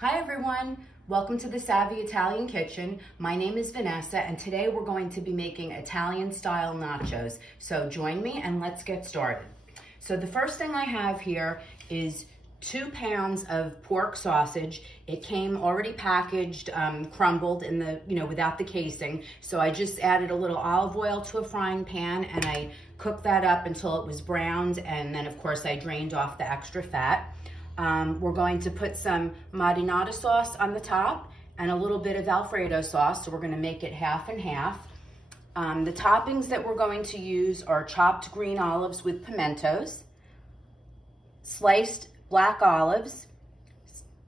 Hi everyone, welcome to the Savvy Italian Kitchen. My name is Vanessa and today we're going to be making Italian style nachos. So join me and let's get started. So the first thing I have here is 2 pounds of pork sausage. It came already packaged, crumbled in the, without the casing. So I just added a little olive oil to a frying pan and I cooked that up until it was browned, and then of course I drained off the extra fat. We're going to put some marinara sauce on the top and a little bit of Alfredo sauce, so we're gonna make it half and half. The toppings that we're going to use are chopped green olives with pimentos, sliced black olives,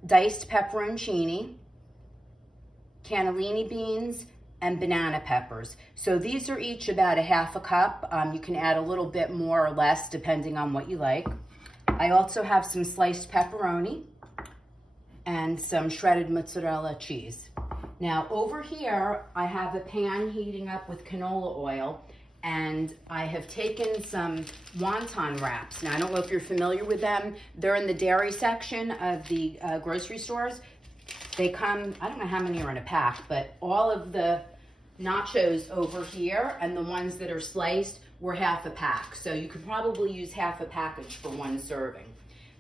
diced pepperoncini, cannellini beans, and banana peppers. So these are each about a half a cup. You can add a little bit more or less depending on what you like. I also have some sliced pepperoni and some shredded mozzarella cheese. Now over here, I have a pan heating up with canola oil, and I have taken some wonton wraps. Now I don't know if you're familiar with them. They're in the dairy section of the grocery stores. They come, I don't know how many are in a pack, but all of the nachos over here and the ones that are sliced were half a pack. So you could probably use half a package for one serving.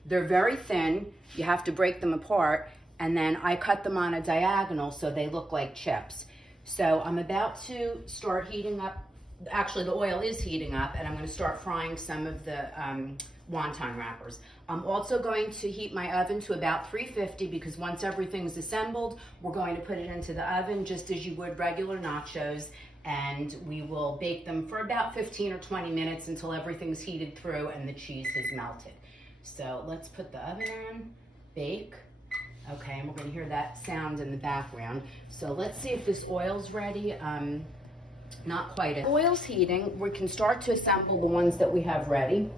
They're very thin. You have to break them apart. And then I cut them on a diagonal so they look like chips. So I'm about to start heating up. Actually, the oil is heating up and I'm gonna start frying some of the wonton wrappers. I'm also going to heat my oven to about 350 because once everything's assembled, we're going to put it into the oven just as you would regular nachos, and we will bake them for about 15 or 20 minutes until everything's heated through and the cheese has melted. So let's put the oven on, bake. Okay, and we're gonna hear that sound in the background. So let's see if this oil's ready. Not quite. Oil's heating. We can start to assemble the ones that we have ready.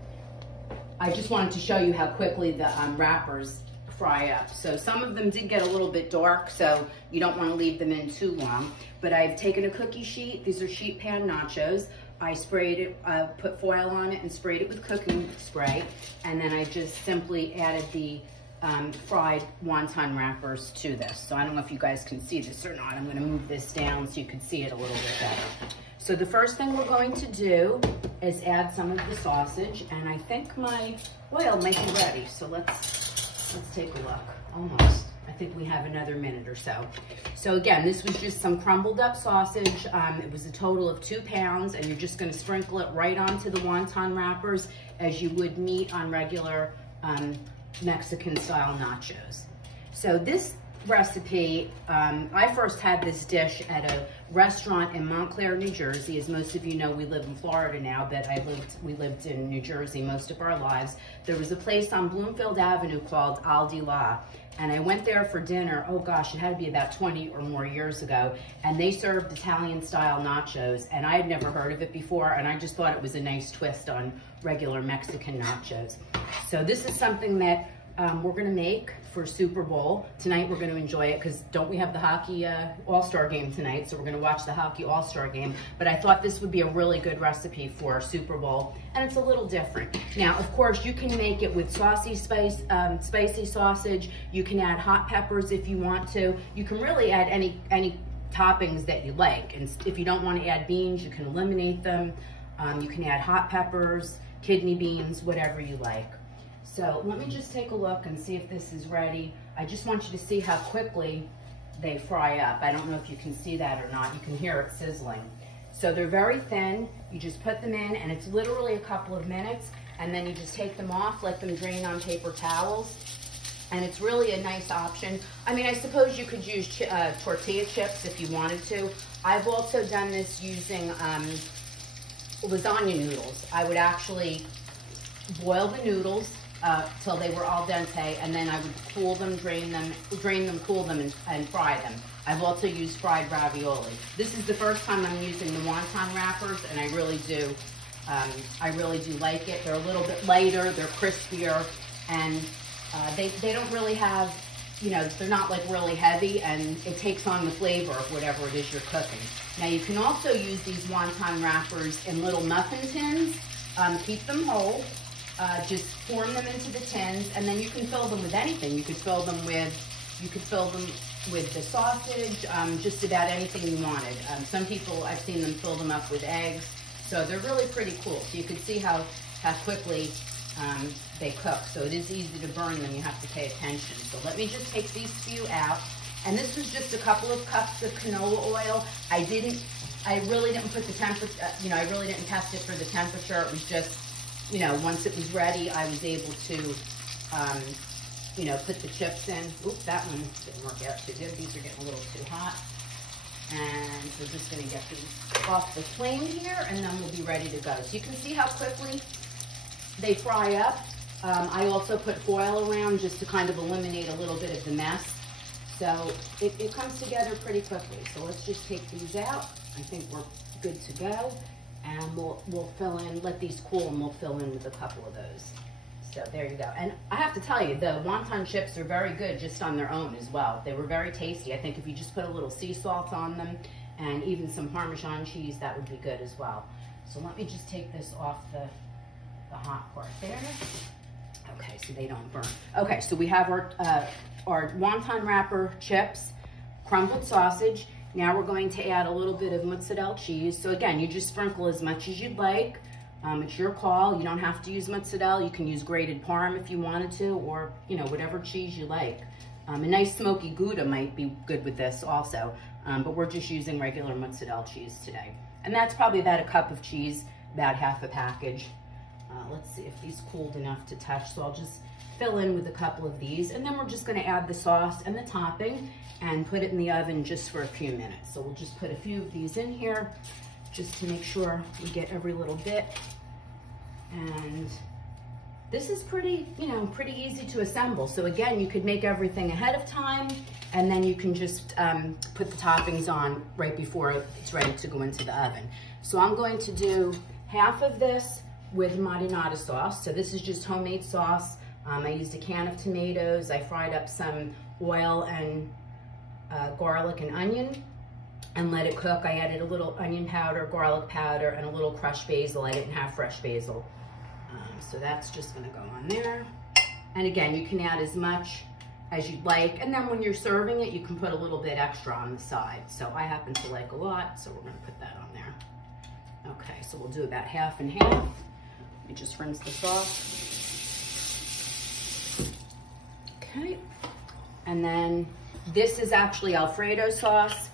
I just wanted to show you how quickly the wrappers fry up. So some of them did get a little bit dark, so you don't want to leave them in too long. But I've taken a cookie sheet. These are sheet pan nachos. I sprayed it, put foil on it and sprayed it with cooking spray. And then I just simply added the fried wonton wrappers to this. So I don't know if you guys can see this or not. I'm gonna move this down so you can see it a little bit better. So the first thing we're going to do is add some of the sausage, and I think my oil might be ready. So let's take a look. Almost. I think we have another minute or so. So again, this was just some crumbled up sausage. It was a total of 2 pounds, and you're just gonna sprinkle it right onto the wonton wrappers as you would meat on regular Mexican style nachos. So this recipe, I first had this dish at a restaurant in Montclair, New Jersey. As most of you know, we live in Florida now, but we lived in New Jersey most of our lives. There was a place on Bloomfield Avenue called Al Di La, and I went there for dinner. Oh gosh, it had to be about 20 or more years ago, and they served Italian style nachos, and I had never heard of it before, and I just thought it was a nice twist on regular Mexican nachos. So this is something that we're gonna make for Super Bowl. Tonight we're gonna enjoy it because don't we have the hockey all-star game tonight, so we're gonna watch the hockey all-star game. But I thought this would be a really good recipe for Super Bowl, and it's a little different. Now, of course, you can make it with spicy sausage. You can add hot peppers if you want to. You can really add any toppings that you like. And if you don't want to add beans, you can eliminate them. You can add hot peppers, kidney beans, whatever you like. So let me just take a look and see if this is ready. I just want you to see how quickly they fry up. I don't know if you can see that or not. You can hear it sizzling. So they're very thin. You just put them in and it's literally a couple of minutes, and then you just take them off, let them drain on paper towels. And it's really a nice option. I mean, I suppose you could use tortilla chips if you wanted to. I've also done this using lasagna noodles. I would actually boil the noodles till they were al dente, and then I would cool them, drain them, cool them, and fry them. I've also used fried ravioli. This is the first time I'm using the wonton wrappers, and I really do like it. They're a little bit lighter, they're crispier, and they don't really have, they're not like really heavy, and it takes on the flavor of whatever it is you're cooking. Now you can also use these wonton wrappers in little muffin tins. Keep them whole. Just form them into the tins, and then you can fill them with anything. You could fill them with You could fill them with the sausage, just about anything you wanted. Some people, I've seen them fill them up with eggs. So they're really pretty cool. So you can see how quickly they cook. So it is easy to burn them. You have to pay attention. So let me just take these few out. And this was just a couple of cups of canola oil. I really didn't put the temperature, I really didn't test it for the temperature. It was just, once it was ready, I was able to, put the chips in. Oops, that one didn't work out too good. These are getting a little too hot. And we're just gonna get these off the flame here, and then we'll be ready to go. So you can see how quickly they fry up. I also put foil around just to kind of eliminate a little bit of the mess. So it comes together pretty quickly. So let's just take these out. I think we're good to go. And we'll fill in, let these cool, and we'll fill in with a couple of those. So there you go. And I have to tell you, the wonton chips are very good just on their own as well. They were very tasty. I think if you just put a little sea salt on them and even some Parmesan cheese, that would be good as well. So let me just take this off the hot part there. Okay, so they don't burn. Okay, so we have our wonton wrapper chips, crumbled sausage. Now we're going to add a little bit of mozzarella cheese. So again, you just sprinkle as much as you'd like. It's your call. You don't have to use mozzarella. You can use grated Parm if you wanted to, or whatever cheese you like. A nice smoky Gouda might be good with this also, but we're just using regular mozzarella cheese today. And that's probably about a cup of cheese, about half a package. Let's see if these cooled enough to touch. So I'll just fill in with a couple of these, and then we're just gonna add the sauce and the topping and put it in the oven just for a few minutes. So we'll just put a few of these in here just to make sure we get every little bit. And this is pretty easy to assemble. So again, you could make everything ahead of time, and then you can just put the toppings on right before it's ready to go into the oven. So I'm going to do half of this with marinara sauce. So this is just homemade sauce. I used a can of tomatoes. I fried up some oil and garlic and onion and let it cook. I added a little onion powder, garlic powder, and a little crushed basil. I didn't have fresh basil. So that's just gonna go on there. And again, you can add as much as you'd like. And then when you're serving it, you can put a little bit extra on the side. So I happen to like a lot, so we're gonna put that on there. Okay, so we'll do about half and half. Let me just rinse the sauce. Okay, and then this is actually Alfredo sauce,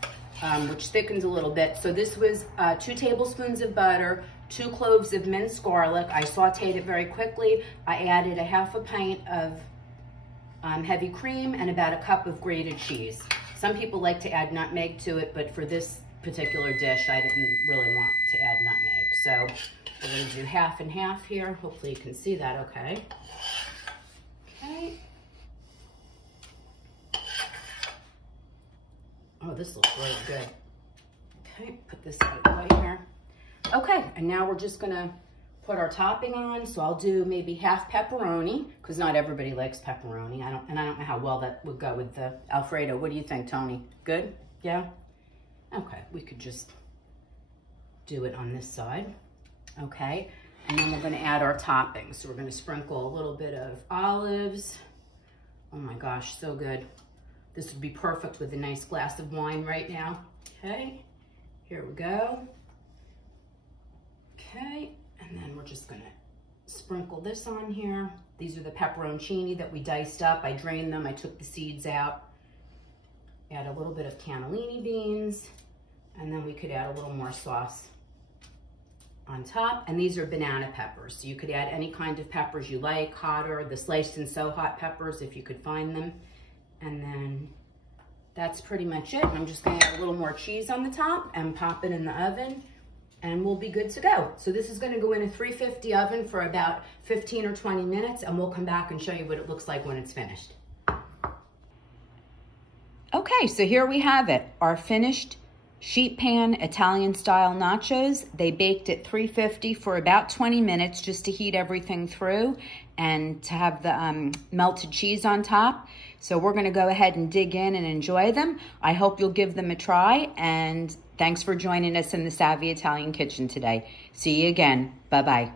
which thickens a little bit. So this was 2 tablespoons of butter, 2 cloves of minced garlic. I sauteed it very quickly. I added a half a pint of heavy cream and about a cup of grated cheese. Some people like to add nutmeg to it, but for this particular dish, I didn't really want to add nutmeg. So we're gonna do half and half here. Hopefully you can see that okay. Okay. Oh, this looks really good. Okay, put this out of the way here. Okay, and now we're just gonna put our topping on. So I'll do maybe half pepperoni, because not everybody likes pepperoni. I don't know how well that would go with the Alfredo. What do you think, Tony? Good? Yeah? Okay, we could just do it on this side. Okay, and then we're gonna add our toppings. So we're gonna sprinkle a little bit of olives. Oh my gosh, so good. This would be perfect with a nice glass of wine right now. Okay, here we go. Okay, and then we're just gonna sprinkle this on here. These are the pepperoncini that we diced up. I drained them, I took the seeds out. Add a little bit of cannellini beans, and then we could add a little more sauce on top. And these are banana peppers. So you could add any kind of peppers you like, hotter, the sliced and so hot peppers if you could find them. And then that's pretty much it. I'm just gonna add a little more cheese on the top and pop it in the oven, and we'll be good to go. So this is gonna go in a 350 oven for about 15 or 20 minutes, and we'll come back and show you what it looks like when it's finished. Okay, so here we have it, our finished sheet pan Italian style nachos. They baked at 350 for about 20 minutes just to heat everything through and to have the melted cheese on top. So we're gonna go ahead and dig in and enjoy them. I hope you'll give them a try, and thanks for joining us in the Savvy Italian Kitchen today. See you again, bye-bye.